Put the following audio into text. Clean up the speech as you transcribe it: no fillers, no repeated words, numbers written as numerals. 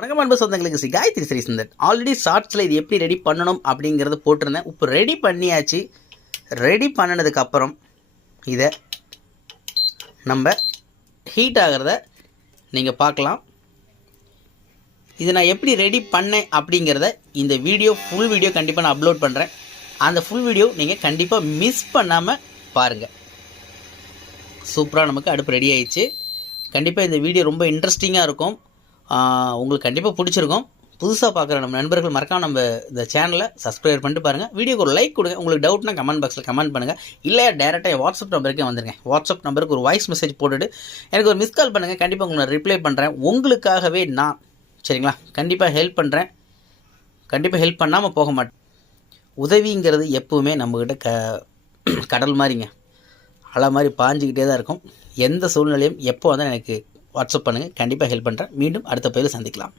வணக்கம் அன்பு சொந்தங்களுக்கு காயத்ரி ஸ்ரீசந்தர். ஆல்ரெடி ஷார்ட்ஸில் இது எப்படி ரெடி பண்ணணும் அப்படிங்கிறத போட்டிருந்தேன். இப்போ ரெடி பண்ணியாச்சு. ரெடி பண்ணினதுக்கப்புறம் இதை நம்ம ஹீட் ஆகிறத நீங்கள் பார்க்கலாம். இது நான் எப்படி ரெடி பண்ணேன் அப்படிங்கிறத இந்த வீடியோ ஃபுல் வீடியோ கண்டிப்பாக நான் அப்லோட் பண்ணுறேன். அந்த ஃபுல் வீடியோ நீங்கள் கண்டிப்பாக மிஸ் பண்ணாமல் பாருங்கள். சூப்பராக நமக்கு அடுப்பு ரெடி ஆயிடுச்சு. கண்டிப்பாக இந்த வீடியோ ரொம்ப இன்ட்ரெஸ்டிங்காக இருக்கும். உங்களுக்கு கண்டிப்பாக பிடிச்சிருக்கும். புதுசாக பார்க்குற நம்ம நண்பர்கள் மறக்காம நம்ம இந்த சேனலை சப்ஸ்கிரைப் பண்ணிட்டு பாருங்கள். வீடியோக்கு ஒரு லைக் கொடுங்க. உங்களுக்கு டவுட்னா கமெண்ட் பாக்ஸில் கமெண்ட் பண்ணுங்கள். இல்லை டேரெக்டாக வாட்ஸ்அப் நம்பருக்கே வந்துருங்க. வாட்ஸ்அப் நம்பருக்கு ஒரு வாய்ஸ் மெசேஜ் போட்டுட்டு எனக்கு ஒரு மிஸ் கால் பண்ணுங்கள். கண்டிப்பாக உங்களுக்கு நான் ரிப்ளை பண்ணுறேன். உங்களுக்காகவே நான் சரிங்களா கண்டிப்பாக ஹெல்ப் பண்ணுறேன். கண்டிப்பாக ஹெல்ப் பண்ணாமல் போக மாட்டேன். உதவிங்கிறது எப்போவுமே நம்மக்கிட்ட கடல் மாதிரிங்க. அலை மாதிரி பாஞ்சிக்கிட்டே தான் இருக்கும். எந்த சூழ்நிலையும் எப்போ வந்தால் எனக்கு வாட்ஸ்அப் பண்ணுங்கள். கண்டிப்பாக ஹெல்ப் பண்ணுறேன். மீண்டும் அடுத்த பதிவில் சந்திக்கலாம்.